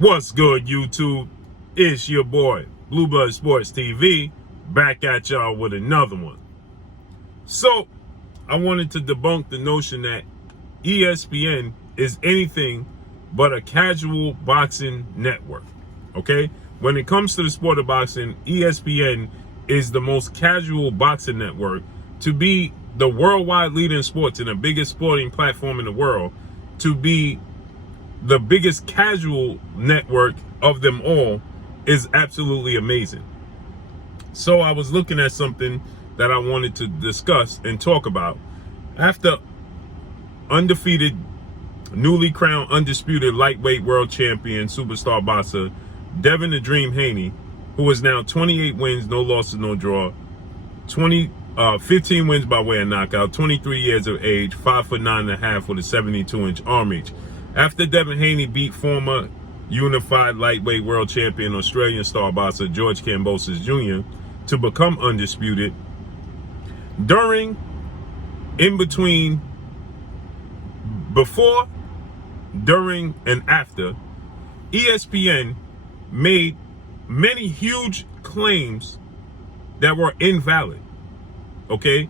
What's good, YouTube? It's your boy, Blue Blood Sports TV, back at y'all with another one. So, I wanted to debunk the notion that ESPN is anything but a casual boxing network, okay? When it comes to the sport of boxing, ESPN is the most casual boxing network. To be the worldwide leader in sports and the biggest sporting platform in the world, to be the biggest casual network of them all is absolutely amazing. So I was looking at something that I wanted to discuss and talk about. After undefeated, newly crowned undisputed lightweight world champion, superstar boxer, Devin the Dream Haney, who is now 28 wins, no losses, no draw, 15 wins by way of knockout, 23 years of age, 5'9.5" with a 72-inch arm reach. After Devin Haney beat former unified lightweight world champion Australian star boxer George Kambosos Jr. to become undisputed, before, during, and after, ESPN made many huge claims that were invalid. Okay?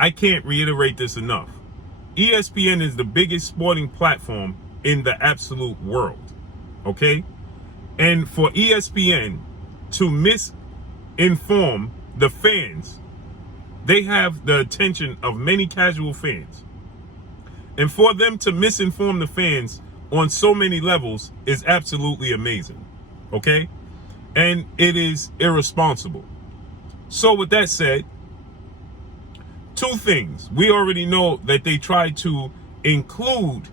I can't reiterate this enough. ESPN is the biggest sporting platform in the absolute world. Okay? And for ESPN to misinform the fans, they have the attention of many casual fans. And for them to misinform the fans on so many levels is absolutely amazing. Okay? And it is irresponsible. So with that said, two things. We already know that they tried to include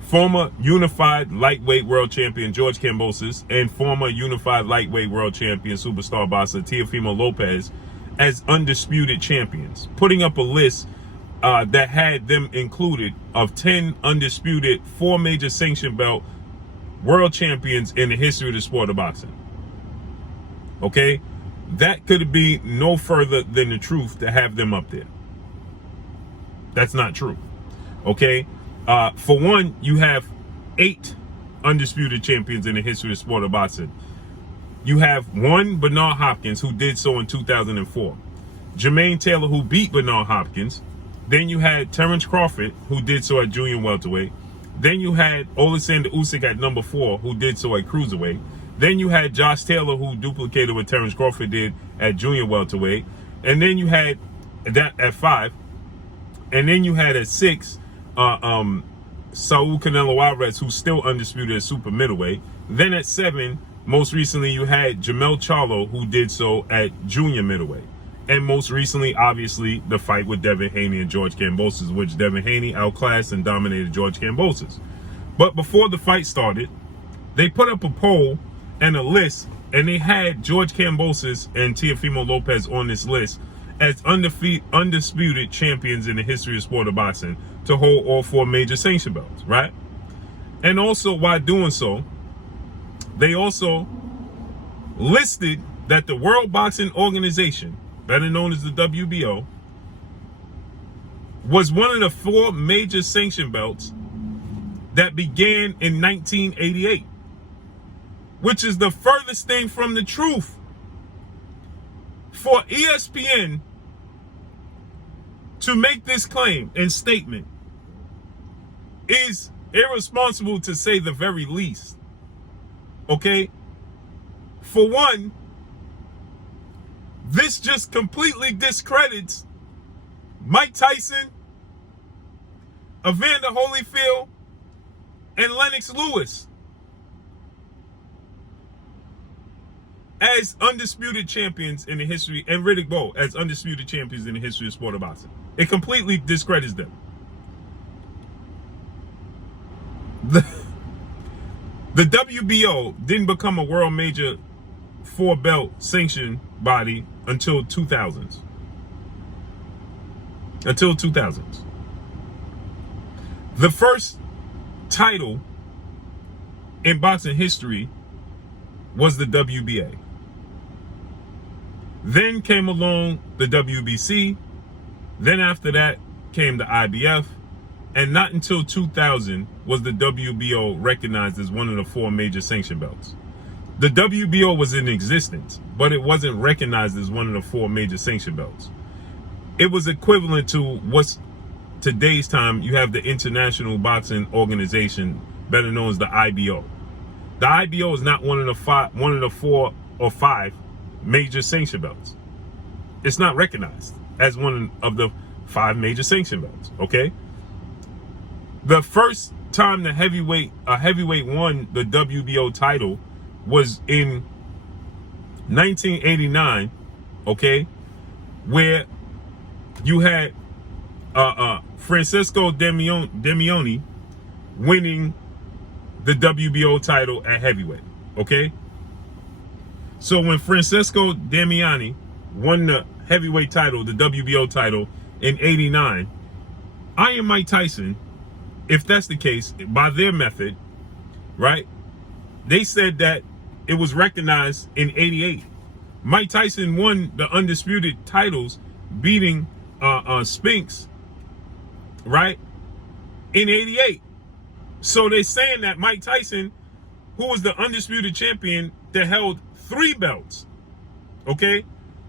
former unified lightweight world champion George Kambosos and former unified lightweight world champion superstar boxer Teofimo Lopez as undisputed champions, putting up a list that had them included of 10 undisputed, 4 major sanction belt world champions in the history of the sport of boxing. Okay? That could be no further than the truth to have them up there. That's not true. Okay? For one, you have 8 undisputed champions in the history of the sport of boxing. You have one, Bernard Hopkins, who did so in 2004. Jermaine Taylor, who beat Bernard Hopkins. Then you had Terrence Crawford, who did so at junior welterweight. Then you had Alexander Usyk at number 4, who did so at cruiserweight. Then you had Josh Taylor, who duplicated what Terrence Crawford did at junior welterweight. And then you had that at 5. And then you had at 6, Saul Canelo Alvarez, who's still undisputed at super middleweight. Then at 7, most recently you had Jamel Charlo, who did so at junior middleweight. And most recently, obviously, the fight with Devin Haney and George Kambosos, which Devin Haney outclassed and dominated George Kambosos. But before the fight started, they put up a poll and a list, and they had George Kambosos and Teofimo Lopez on this list as undisputed champions in the history of sport of boxing to hold all 4 major sanction belts, right? And also, while doing so, they also listed that the World Boxing Organization, better known as the WBO, was one of the 4 major sanction belts that began in 1988, which is the furthest thing from the truth. For ESPN to make this claim and statement is irresponsible, to say the very least. Okay? For one, this just completely discredits Mike Tyson, Evander Holyfield, and Lennox Lewis as undisputed champions in the history, and Riddick Bowe as undisputed champions in the history of sport of boxing. It completely discredits them. The WBO didn't become a world major 4-belt sanction body until 2000s. Until 2000s. The first title in boxing history was the WBA. Then came along the WBC. Then after that, came the IBF, and not until 2000 was the WBO recognized as one of the 4 major sanction belts. The WBO was in existence, but it wasn't recognized as one of the 4 major sanction belts. It was equivalent to what's today's time. You have the International Boxing Organization, better known as the IBO. The IBO is not one of the 4 or 5 major sanction belts. It's not recognized as one of the 5 major sanction belts. Okay. The first time a heavyweight won the WBO title was in 1989. Okay, where you had Francisco Damiani winning the WBO title at heavyweight. Okay, so when Francisco Damiani won the heavyweight title, the WBO title in '89, Iron Mike Tyson, if that's the case, by their method, right? They said that it was recognized in '88. Mike Tyson won the undisputed titles, beating Spinks, right, in '88. So they're saying that Mike Tyson, who was the undisputed champion that held 3 belts, okay?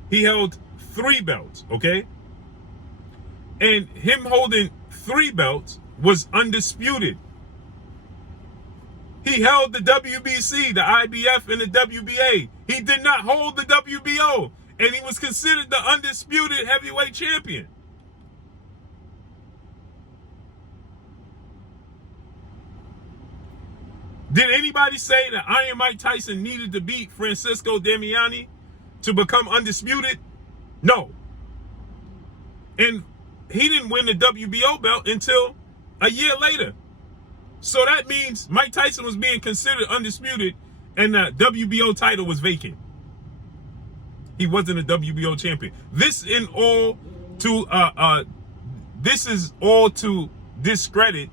He held 3 belts, okay? And him holding 3 belts was undisputed. He held the WBC, the IBF, and the WBA. He did not hold the WBO, and he was considered the undisputed heavyweight champion. Did anybody say that Iron Mike Tyson needed to beat Francisco Damiani to become undisputed? No. And he didn't win the WBO belt until a year later. So that means Mike Tyson was being considered undisputed and the WBO title was vacant. He wasn't a WBO champion. This is all to discredit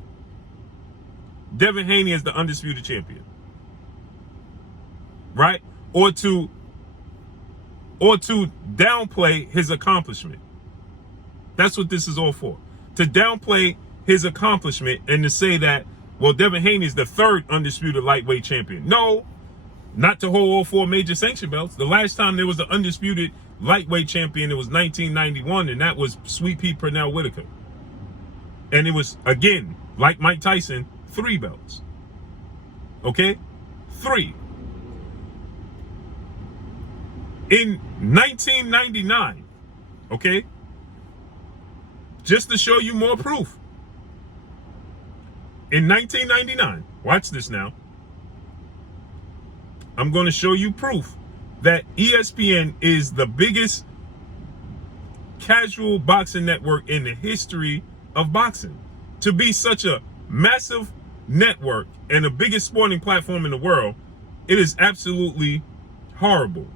Devin Haney as the undisputed champion. Right? Or to downplay his accomplishment. That's what this is all for. To downplay his accomplishment and to say that, well, Devin Haney is the 3rd undisputed lightweight champion. No, not to hold all 4 major sanction belts. The last time there was an undisputed lightweight champion, it was 1991, and that was Sweet Pea Pernell Whitaker. And it was, again, like Mike Tyson, 3 belts. Okay? 3. In 1999, okay? Just to show you more proof. In 1999, watch this now. I'm going to show you proof that ESPN is the biggest casual boxing network in the history of boxing. To be such a massive network and the biggest sporting platform in the world, it is absolutely horrible.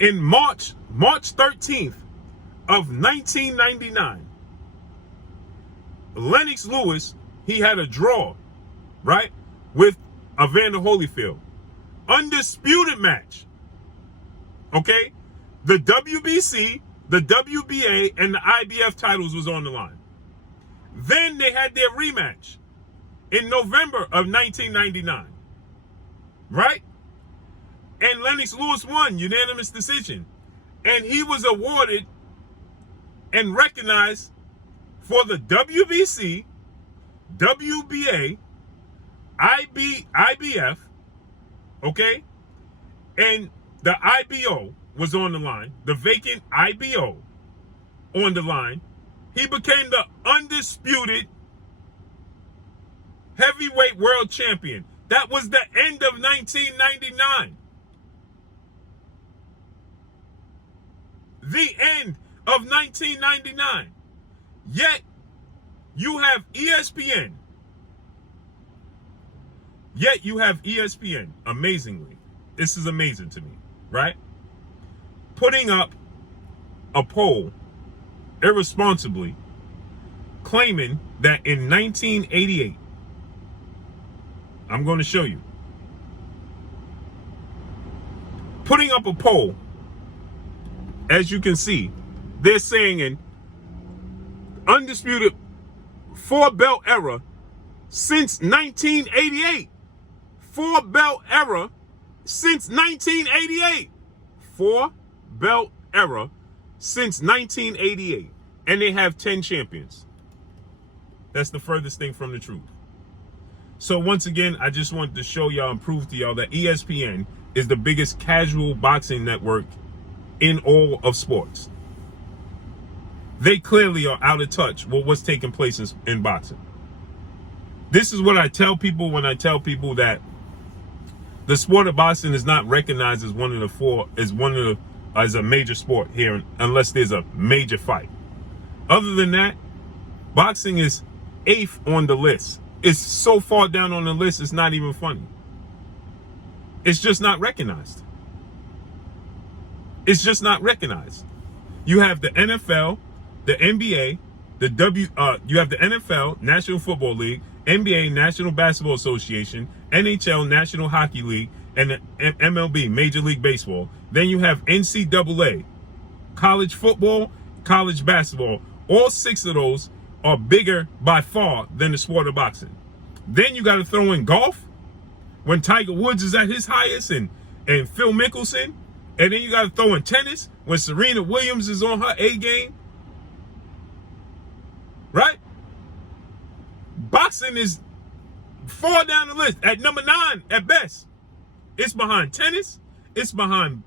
In March 13th of 1999, Lennox Lewis, he had a draw, right, with Evander Holyfield. Undisputed match. Okay? The WBC, the WBA, and the IBF titles was on the line. Then they had their rematch in November of 1999. Right? And Lennox Lewis won, unanimous decision. And he was awarded and recognized for the WBC, WBA, IBF, okay? And the IBO was on the line, the vacant IBO on the line. He became the undisputed heavyweight world champion. That was the end of 1999. The end of 1999. Yet, you have ESPN. Amazingly. This is amazing to me, right? Putting up a poll irresponsibly, claiming that in 1988, I'm going to show you. Putting up a poll, as you can see, they're saying undisputed 4-belt era since 1988. 4-belt era since 1988. 4-belt era since 1988. And they have 10 champions. That's the furthest thing from the truth. So once again, I just wanted to show y'all and prove to y'all that ESPN is the biggest casual boxing network in all of sports. They clearly are out of touch with what's taking place in boxing. This is what I tell people when I tell people that the sport of boxing is not recognized as one of the four, as a major sport here, unless there's a major fight. Other than that, boxing is 8th on the list. It's so far down on the list, it's not even funny. It's just not recognized. It's just not recognized. You have the NFL, the NBA, you have the NFL, National Football League, NBA, National Basketball Association, NHL, National Hockey League, and the MLB, Major League Baseball. Then you have NCAA, college football, college basketball. All 6 of those are bigger by far than the sport of boxing. Then you got to throw in golf, when Tiger Woods is at his highest, and Phil Mickelson. And then you got to throw in tennis, when Serena Williams is on her A game. Right? Boxing is far down the list, at number 9 at best. It's behind tennis. It's behind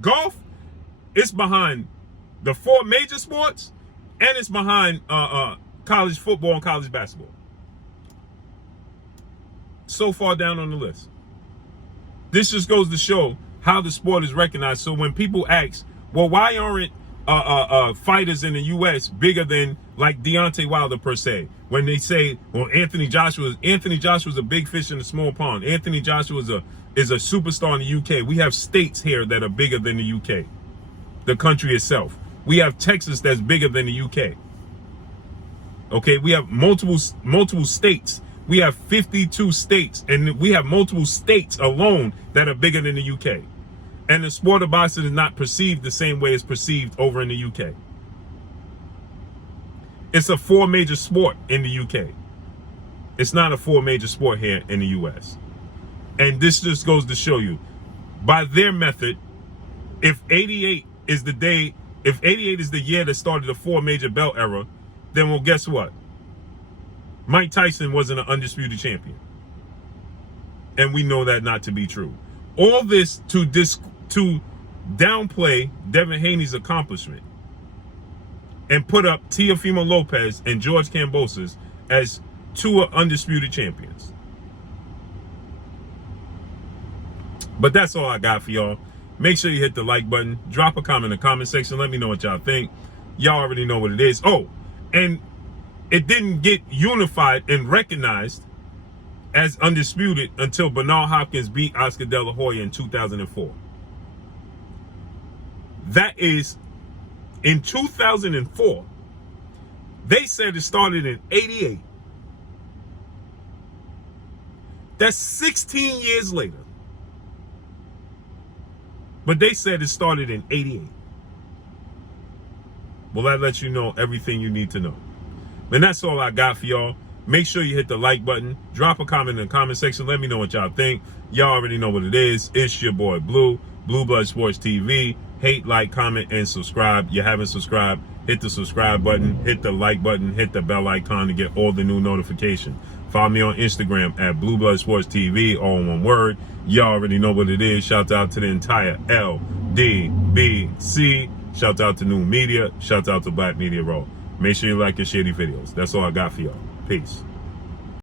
golf. It's behind the 4 major sports, and it's behind college football and college basketball. So far down on the list. This just goes to show how the sport is recognized. So when people ask, well, why aren't fighters in the U.S. bigger than like Deontay Wilder per se? When they say, well, Anthony Joshua's a big fish in a small pond. Anthony Joshua is a superstar in the UK. We have states here that are bigger than the UK, the country itself. We have Texas that's bigger than the UK. Okay, we have multiple states. We have 52 states, and we have multiple states alone that are bigger than the UK. And the sport of boxing is not perceived the same way it's perceived over in the UK. It's a 4 major sport in the UK. It's not a 4 major sport here in the US. And this just goes to show you, by their method, if 88 is the year that started the 4 major belt era, then well, guess what? Mike Tyson wasn't an undisputed champion. And we know that not to be true. All this to downplay Devin Haney's accomplishment and put up Teofimo Lopez and George Kambosos as 2 undisputed champions. But that's all I got for y'all. Make sure you hit the like button. Drop a comment in the comment section. Let me know what y'all think. Y'all already know what it is. Oh, and it didn't get unified and recognized as undisputed until Bernard Hopkins beat Oscar De La Hoya in 2004. That is in 2004. They said it started in 88. That's 16 years later. But they said it started in 88. Well, that lets you know everything you need to know. And that's all I got for y'all. Make sure you hit the like button. Drop a comment in the comment section. Let me know what y'all think. Y'all already know what it is. It's your boy Blue, Blue Blood Sports TV. Hate, like, comment, and subscribe. You haven't subscribed, hit the subscribe button, hit the like button, hit the bell icon to get all the new notifications. Follow me on Instagram at Blue Blood Sports TV, all in one word. Y'all already know what it is. Shout out to the entire LDBC. Shout out to New Media. Shout out to Black Media Raw. Make sure you like and share these videos. That's all I got for y'all. Peace.